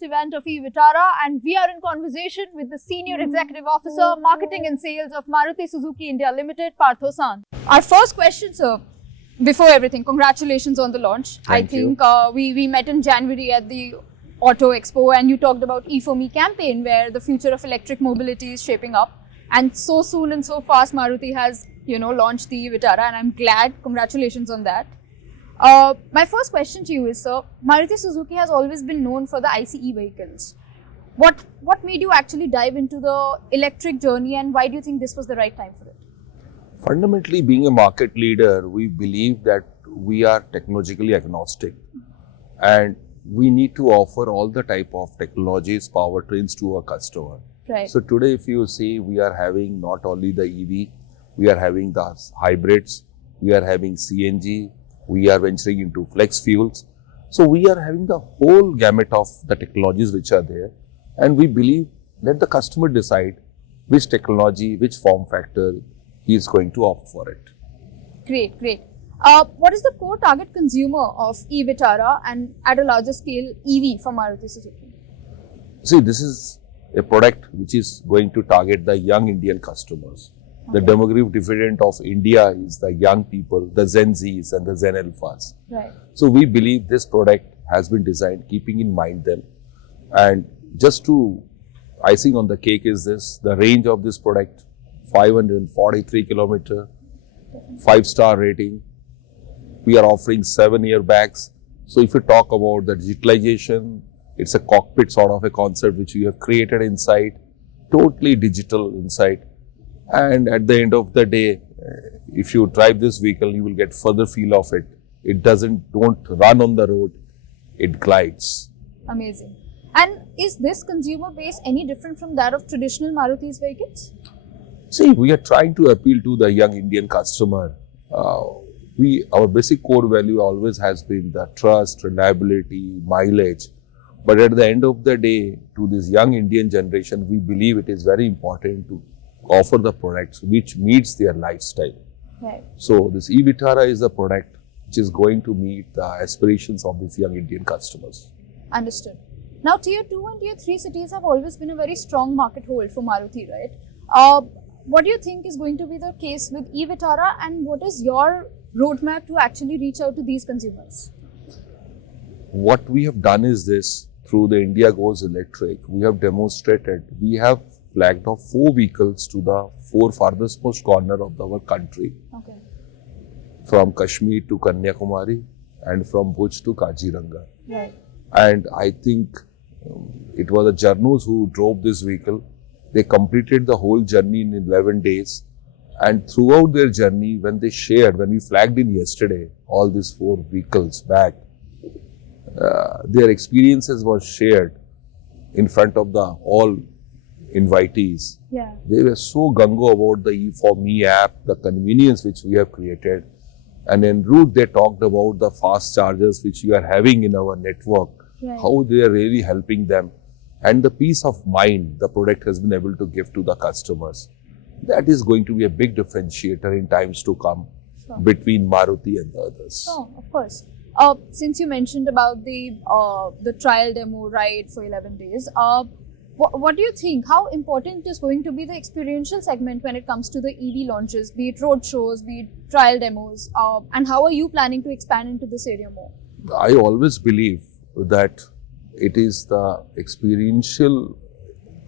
largest event of e-Vitara, and we are in conversation with the Senior Executive Officer, Marketing and Sales of Maruti Suzuki India Limited, Partho Sant. Our first question, sir, before everything, congratulations on the launch. Thank you. We met in January at the Auto Expo, and you talked about E4Me campaign, where the future of electric mobility is shaping up. And so soon and so fast, Maruti has, launched the e-Vitara, and I'm glad. Congratulations on that. My first question to you is, sir, Maruti Suzuki has always been known for the ICE vehicles. What made you actually dive into the electric journey, and why do you think this was the right time for it? Fundamentally, being a market leader, we believe that we are technologically agnostic and we need to offer all the type of technologies, powertrains to our customer. Right. So today, if you see, we are having not only the EV, we are having the hybrids, we are having CNG, we are venturing into flex fuels. So we are having the whole gamut of the technologies which are there, and we believe let the customer decide which technology, which form factor he is going to opt for it. Great. What is the core target consumer of e-Vitara and at a larger scale EV for Maruti Suzuki? See, this is a product which is going to target the young Indian customers. Okay. The demographic dividend of India is the young people, the Gen Zs and the Gen Alphas. Right. So we believe this product has been designed keeping in mind them. And just to icing on the cake is this, the range of this product, 543 kilometer, 5-star rating. We are offering 7 airbags. So if you talk about the digitalization, it's a cockpit sort of a concept which we have created inside, totally digital inside. And at the end of the day, if you drive this vehicle, you will get further feel of it. It don't run on the road, it glides. Amazing. And is this consumer base any different from that of traditional Maruti's vehicles? See, we are trying to appeal to the young Indian customer. Our basic core value always has been the trust, reliability, mileage. But at the end of the day, to this young Indian generation, we believe it is very important to offer the products which meets their lifestyle. Right. So this e-Vitara is a product which is going to meet the aspirations of these young Indian customers. Understood. Now, Tier 2 and Tier 3 cities have always been a very strong market hold for Maruti, right? What do you think is going to be the case with e-Vitara, and what is your roadmap to actually reach out to these consumers? What we have done is this, through the India Goes Electric, we have demonstrated, we have flagged off 4 vehicles to the 4 farthest most corner of our country. Okay. From Kashmir to Kanyakumari and from Bhuj to Kaziranga. Right. And I think it was the journos who drove this vehicle. They completed the whole journey in 11 days. And throughout their journey, when we flagged in yesterday, all these 4 vehicles back, their experiences were shared in front of the all invitees. Yeah. They were so gung-ho about the E4Me app, the convenience which we have created. And en route, they talked about the fast chargers which we are having in our network, right. How they are really helping them. And the peace of mind the product has been able to give to the customers. That is going to be a big differentiator in times to come. Sure. Between Maruti and the others. Oh, of course. Since you mentioned about the trial demo ride for 11 days, what do you think? How important is going to be the experiential segment when it comes to the EV launches, be it road shows, be it trial demos, and how are you planning to expand into this area more? I always believe that it is the experiential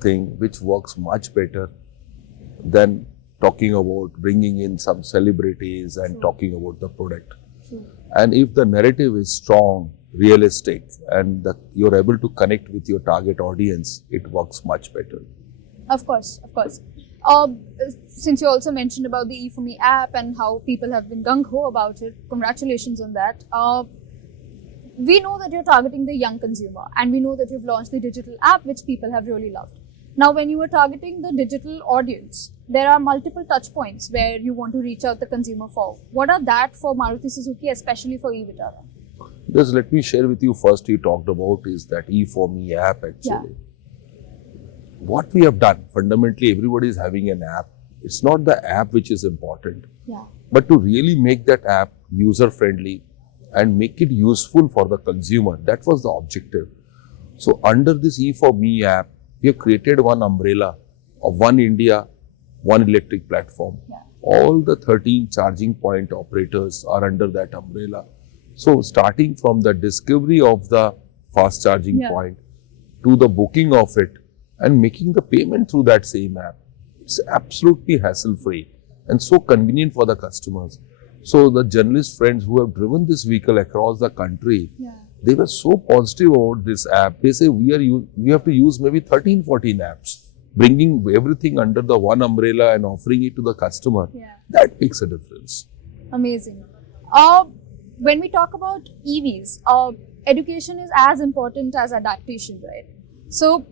thing which works much better than talking about bringing in some celebrities and talking about the product. And if the narrative is strong, realistic, and you're able to connect with your target audience, it works much better. Of course. Since you also mentioned about the E4Me app and how people have been gung-ho about it, congratulations on that. We know that you're targeting the young consumer, and we know that you've launched the digital app, which people have really loved. Now, when you are targeting the digital audience, there are multiple touch points where you want to reach out the consumer for. What are that for Maruti Suzuki, especially for e-Vitara? Just let me share with you first, you talked about is that E4Me app actually. Yeah. What we have done, fundamentally everybody is having an app. It's not the app which is important, but to really make that app user friendly and make it useful for the consumer. That was the objective. So under this E for Me app, we have created one umbrella of One India, One Electric platform. Yeah. All the 13 charging point operators are under that umbrella. So starting from the discovery of the fast charging point to the booking of it and making the payment through that same app, it's absolutely hassle-free and so convenient for the customers. So the journalist friends who have driven this vehicle across the country, they were so positive about this app. They say we have to use maybe 13, 14 apps, bringing everything under the one umbrella and offering it to the customer. That makes a difference. Amazing. When we talk about EVs, education is as important as adaptation, right? So,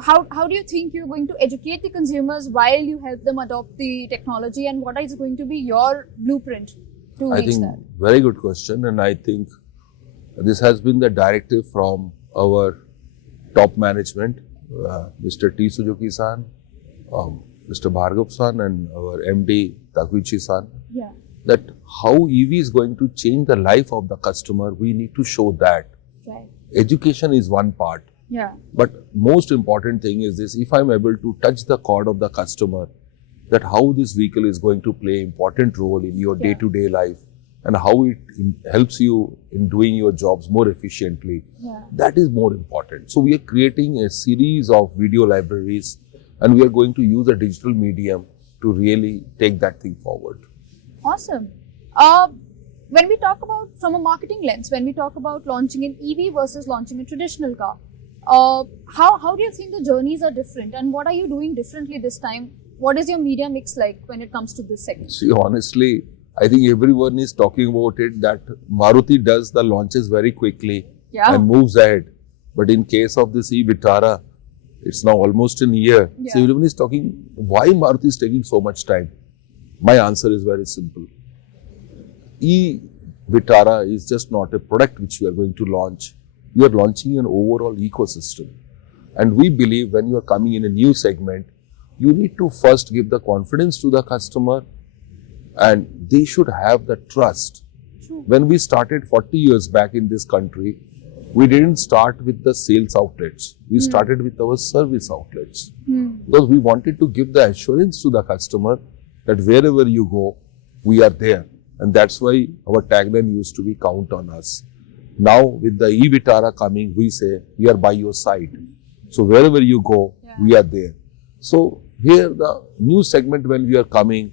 how do you think you're going to educate the consumers while you help them adopt the technology, and what is going to be your blueprint to reach that? Very good question, and I think this has been the directive from our top management, Mr. T. Suzuki-san, Mr. Bhargav-san, and our MD Takuichi-san. That how EV is going to change the life of the customer, we need to show that. Education is one part. But most important thing is this: if I'm able to touch the chord of the customer, that how this vehicle is going to play important role in your day-to-day life and how it helps you in doing your jobs more efficiently. That is more important. So we are creating a series of video libraries and we are going to use a digital medium to really take that thing forward. Awesome. When we talk about, from a marketing lens, when we talk about launching an EV versus launching a traditional car, how do you think the journeys are different and what are you doing differently this time? What is your media mix like when it comes to this segment? See, honestly, I think everyone is talking about it that Maruti does the launches very quickly and moves ahead. But in case of this e-Vitara, it's now almost a year. So everyone is talking, why Maruti is taking so much time? My answer is very simple. E-Vitara is just not a product which we are going to launch. We are launching an overall ecosystem. And we believe when you are coming in a new segment, you need to first give the confidence to the customer and they should have the trust. When we started 40 years back in this country, we didn't start with the sales outlets. We started with our service outlets. Because we wanted to give the assurance to the customer that wherever you go, we are there. And that's why our tagline used to be "Count on us." Now with the e-Vitara coming, we say we are by your side. So wherever you go, we are there. So here the new segment when we are coming,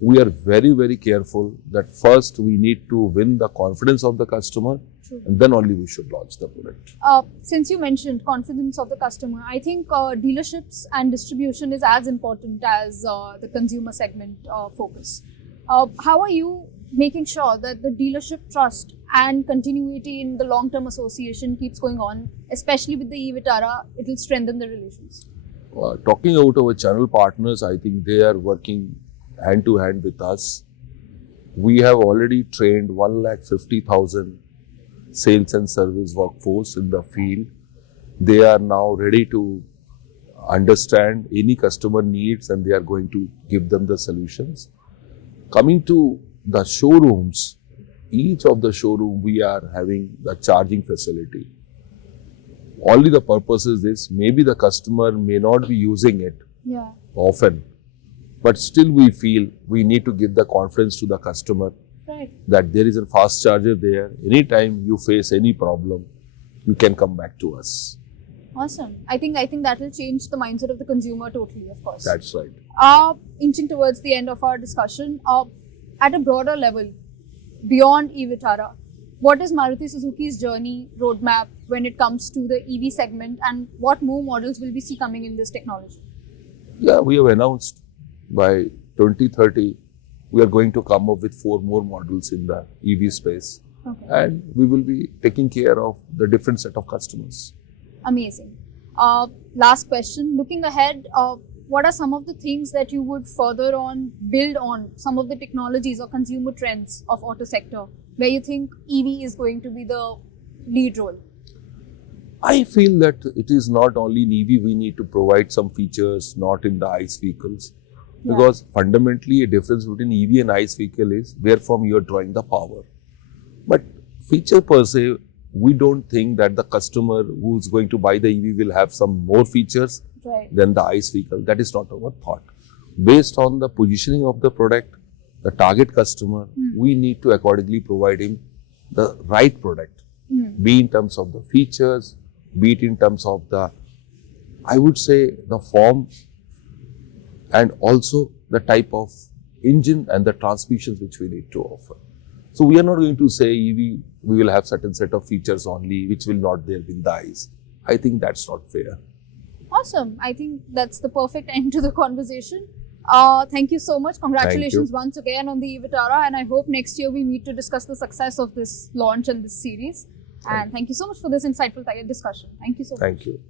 we are very, very careful that first we need to win the confidence of the customer and then only we should launch the product. Since you mentioned confidence of the customer, I think dealerships and distribution is as important as the consumer segment focus. How are you making sure that the dealership trust and continuity in the long-term association keeps going on, especially with the e-Vitara? It will strengthen the relations. Talking about our channel partners, I think they are working hand to hand with us. We have already trained 150,000 sales and service workforce in the field. They are now ready to understand any customer needs and they are going to give them the solutions. Coming to the showrooms, each of the showroom we are having the charging facility. Only the purpose is this: maybe the customer may not be using it often, but still we feel we need to give the confidence to the customer that there is a fast charger there. Anytime you face any problem, you can come back to us. Awesome. I think that will change the mindset of the consumer totally, of course. That's right. Inching towards the end of our discussion, at a broader level, beyond e-Vitara, what is Maruti Suzuki's journey roadmap when it comes to the EV segment, and what more models will we see coming in this technology? Yeah, we have announced by 2030, we are going to come up with 4 more models in the EV space. And we will be taking care of the different set of customers. Amazing. Last question, looking ahead, what are some of the things that you would further on build on, some of the technologies or consumer trends of auto sector where you think EV is going to be the lead role? I feel that it is not only in EV we need to provide some features, not in the ICE vehicles. Because fundamentally a difference between EV and ICE vehicle is where from you are drawing the power. But feature per se, we don't think that the customer who's going to buy the EV will have some more features Right. than the ICE vehicle. That is not our thought. Based on the positioning of the product, the target customer, we need to accordingly provide him the right product, be in terms of the features, be it in terms of the, I would say, the form, and also the type of engine and the transmissions which we need to offer. So we are not going to say EV, we will have certain set of features only, which will not there in the ICE. I think that's not fair. Awesome. I think that's the perfect end to the conversation. Thank you so much. Congratulations once again on the Vitara, and I hope next year we meet to discuss the success of this launch and this series. And thank you so much for this insightful discussion. Thank you so much. Thank you.